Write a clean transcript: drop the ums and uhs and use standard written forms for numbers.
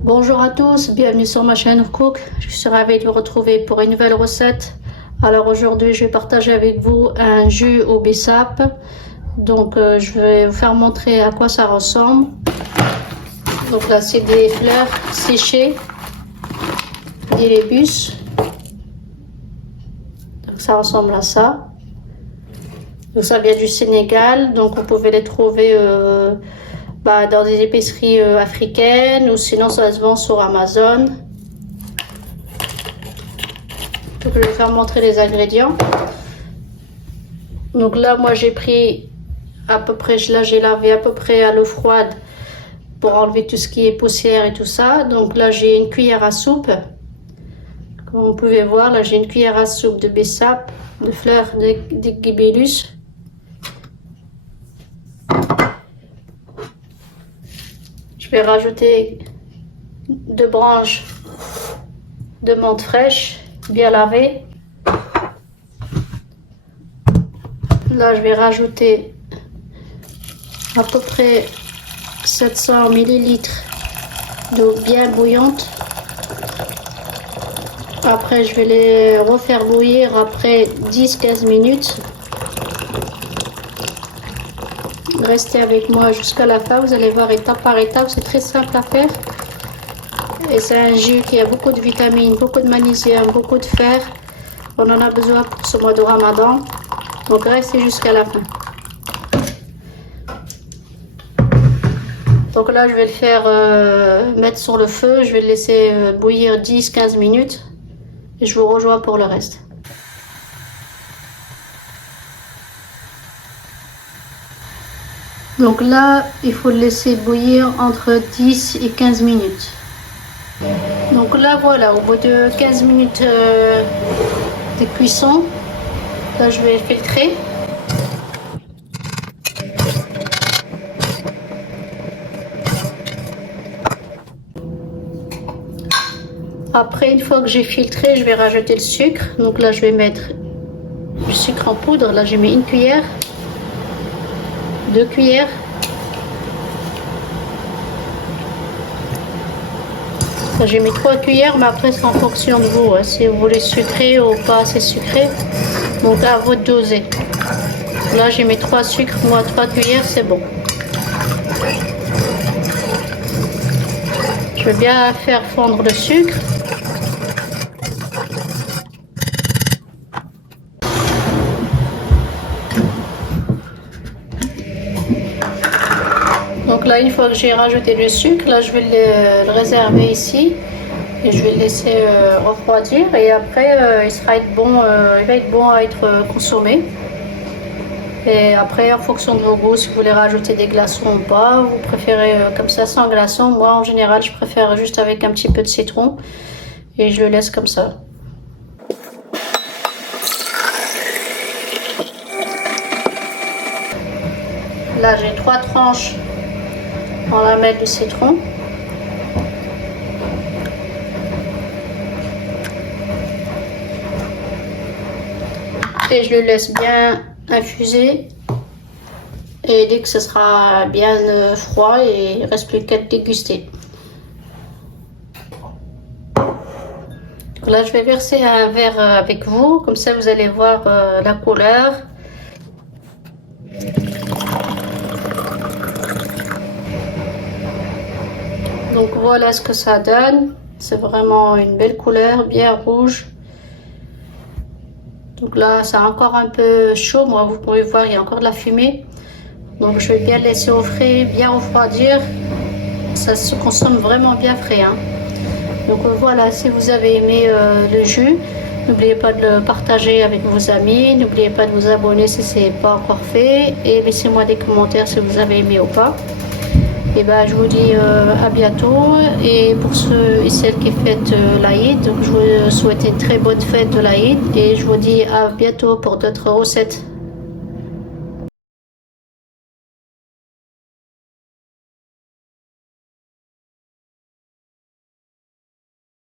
Bonjour à tous, bienvenue sur ma chaîne Cook. Je suis ravie de vous retrouver pour une nouvelle recette. Alors aujourd'hui, je vais partager avec vous un jus au bissap. Donc je vais vous faire montrer à quoi ça ressemble. Donc là, c'est des fleurs séchées, des lébus. Donc ça ressemble à ça. Donc ça vient du Sénégal, donc vous pouvez les trouver dans des épiceries africaines, ou sinon ça se vend sur Amazon. Donc je vais vous faire montrer les ingrédients. Donc là, moi j'ai pris à peu près, là j'ai lavé à peu près à l'eau froide pour enlever tout ce qui est poussière et tout ça. Donc là j'ai une cuillère à soupe. Comme vous pouvez voir, là j'ai une cuillère à soupe de bissap, de fleurs de gibelus. Je vais rajouter 2 branches de menthe fraîche, bien lavée. Là, je vais rajouter à peu près 700 ml d'eau bien bouillante. Après, je vais les refaire bouillir après 10-15 minutes. Restez avec moi jusqu'à la fin, vous allez voir étape par étape, c'est très simple à faire. Et c'est un jus qui a beaucoup de vitamines, beaucoup de magnésium, beaucoup de fer. On en a besoin pour ce mois de Ramadan. Donc restez jusqu'à la fin. Donc là, je vais le faire mettre sur le feu, je vais le laisser bouillir 10-15 minutes. Et je vous rejoins pour le reste. Donc là, il faut le laisser bouillir entre 10 et 15 minutes. Donc là, voilà, au bout de 15 minutes de cuisson, là je vais filtrer. Après, une fois que j'ai filtré, je vais rajouter le sucre. Donc là, je vais mettre du sucre en poudre. Là, j'ai mis 1 cuillère. 2 cuillères. J'ai mis 3 cuillères, mais après c'est en fonction de vous, hein, si vous voulez sucré ou pas assez sucré. Donc à vous de doser. Là j'ai mis 3 sucres, moi 3 cuillères c'est bon. Je vais bien faire fondre le sucre. Donc là, une fois que j'ai rajouté le sucre, là je vais le réserver ici et je vais le laisser refroidir, et après il va être bon à être consommé. Et après, en fonction de vos goûts, si vous voulez rajouter des glaçons ou pas, vous préférez comme ça sans glaçons. Moi en général je préfère juste avec un petit peu de citron et je le laisse comme ça. Là j'ai 3 tranches en lamelles de citron. Et je le laisse bien infuser. Et dès que ce sera bien froid, il ne reste plus qu'à le déguster. Donc là, je vais verser un verre avec vous. Comme ça, vous allez voir la couleur. Donc voilà ce que ça donne. C'est vraiment une belle couleur, bien rouge. Donc là, c'est encore un peu chaud. Moi, vous pouvez voir, il y a encore de la fumée. Donc je vais bien laisser au frais, bien refroidir. Ça se consomme vraiment bien frais, hein. Donc voilà, si vous avez aimé le jus, n'oubliez pas de le partager avec vos amis. N'oubliez pas de vous abonner si ce n'est pas encore fait. Et laissez-moi des commentaires si vous avez aimé ou pas. Et ben, je vous dis à bientôt. Et pour ceux et celles qui fêtent l'Aïd, donc je vous souhaite une très bonne fête de l'Aïd. Et je vous dis à bientôt pour d'autres recettes.